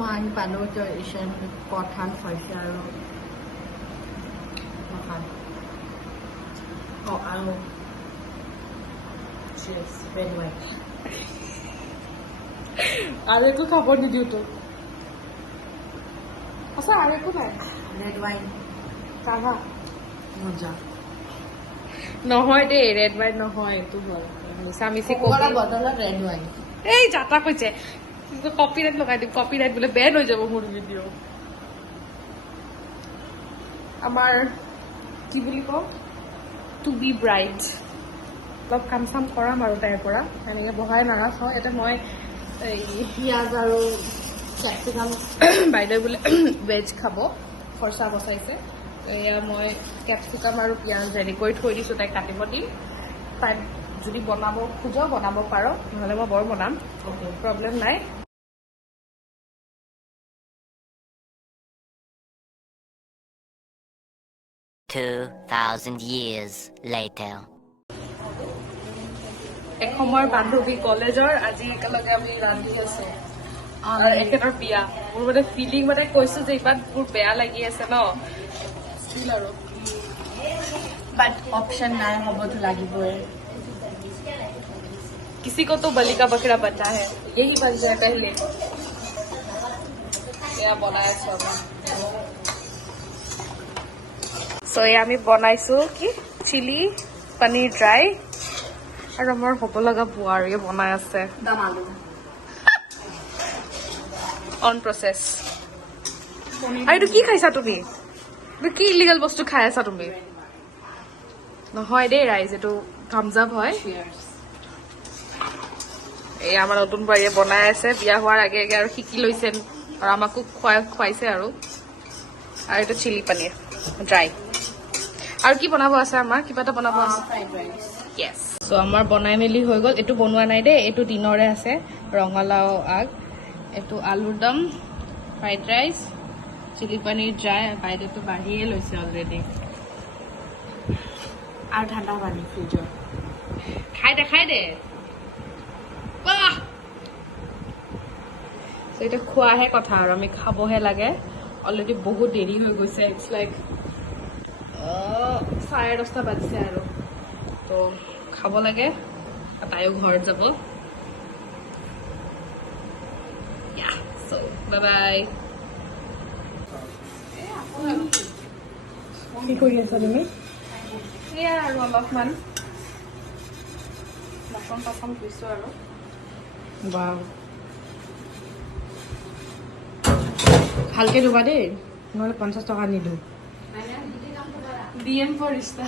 Main pano cho isan kotan faisya ro makan oh alo cheers red wine are ko khapor di diu to asa are ko nai red wine kaha moja নহয় দে red wine নহয় এটো হয় মিছা মিছি কোলা বটলত red wine এই যাতা কইছে কপিরাইট লগাই দিম কপিরাইট বলে ব্যান হয়ে যাব মোর ভিডিও আমার কি বলি কো টু বি ব্রাইড অলপ কাম চাম কৰাম আৰু তাইৰ পৰা এনেকৈ বহাই নাৰাখোঁ এটা মই এই পিঁয়াজ আৰু কেপচিকাম বাইদেউ বোলে ভেজ খাব খৰচা বচাইছে এয়া মই কেপচিকাম আৰু পিঁয়াজ ৰেডি কৰি থৈ দিছোঁ তাইক কাটিব দিম তাই যদি বনাব খোজো বনাব পাৰো নহ'লে মই বৰ বনাম প্ৰব্লেম নাই 2,000 years later. এক সময়ৰ বান্ধৱী কলেজৰ আজি একেলগে আমি ৰান্ধি আছো আৰু একেটাৰ বিয়া মোৰ মানে ফিলিং মানে কৈছো যে ইমান মোৰ বেয়া লাগি আছে ন ষ্টিল আৰু বাট অপশন নাই হ'বতো লাগিবই किसी को तो बलि का बकरा बनना है यही बन जाए पहले या बनाया सब सो ये আমি বনাইছো কি চিলি পনীৰ ড্ৰাই আৰু আমাৰ হ'ব লগা বুৱাৰীয়ে বনাই আছে দম আলু অন প্ৰসেস আৰু এইটো কি খাইছা তুমি কি ইলিগাল বস্তু খাই আছা তুমি নহয় দেই ৰাইজ এইটো থাম্বস আপ হয় এই আমাৰ নতুন বাৰীয়ে বনাই আছে বিয়া হোৱাৰ আগে আগে আৰু শিকি লৈছে আৰু আমাকো খুৱাইছে আৰু এইটো চিলি পনীৰ ড্ৰাই আৰু কি বনাব আছে আমাৰ কিবা এটা বনাব আছে ফ্ৰাইড ৰাইচ ইয়েস সো আমাৰ বনাই মেলি হৈ গ'ল এটো বনোৱা নাই দে এটো দিনৰে আছে ৰঙালাও আগ এটো আলুৰ দম fried rice chilli paneer dry বাইদেউটো বাঢ়িয়ে লৈছে অলৰেডি আৰু ঠাণ্ডা পানী ফ্ৰিজৰ খাই দে বাহ সো এটা খোৱাহে কথা আৰু আমি খাবহে লাগে অলৰেডি বহুত দেৰি হৈ গৈছে ইটস লাইক 10:30 বাজিছে আৰু তো খাব লাগে তাইও ঘৰত যাব ইয়া সো বাই বাই কি কৰি আছা তুমি এয়া আৰু অলপমান বাচন ধুইছো আৰু বাও ভালকে ধুবা দেই নহ'লে 50 টকা নিদিওঁ DM for Insta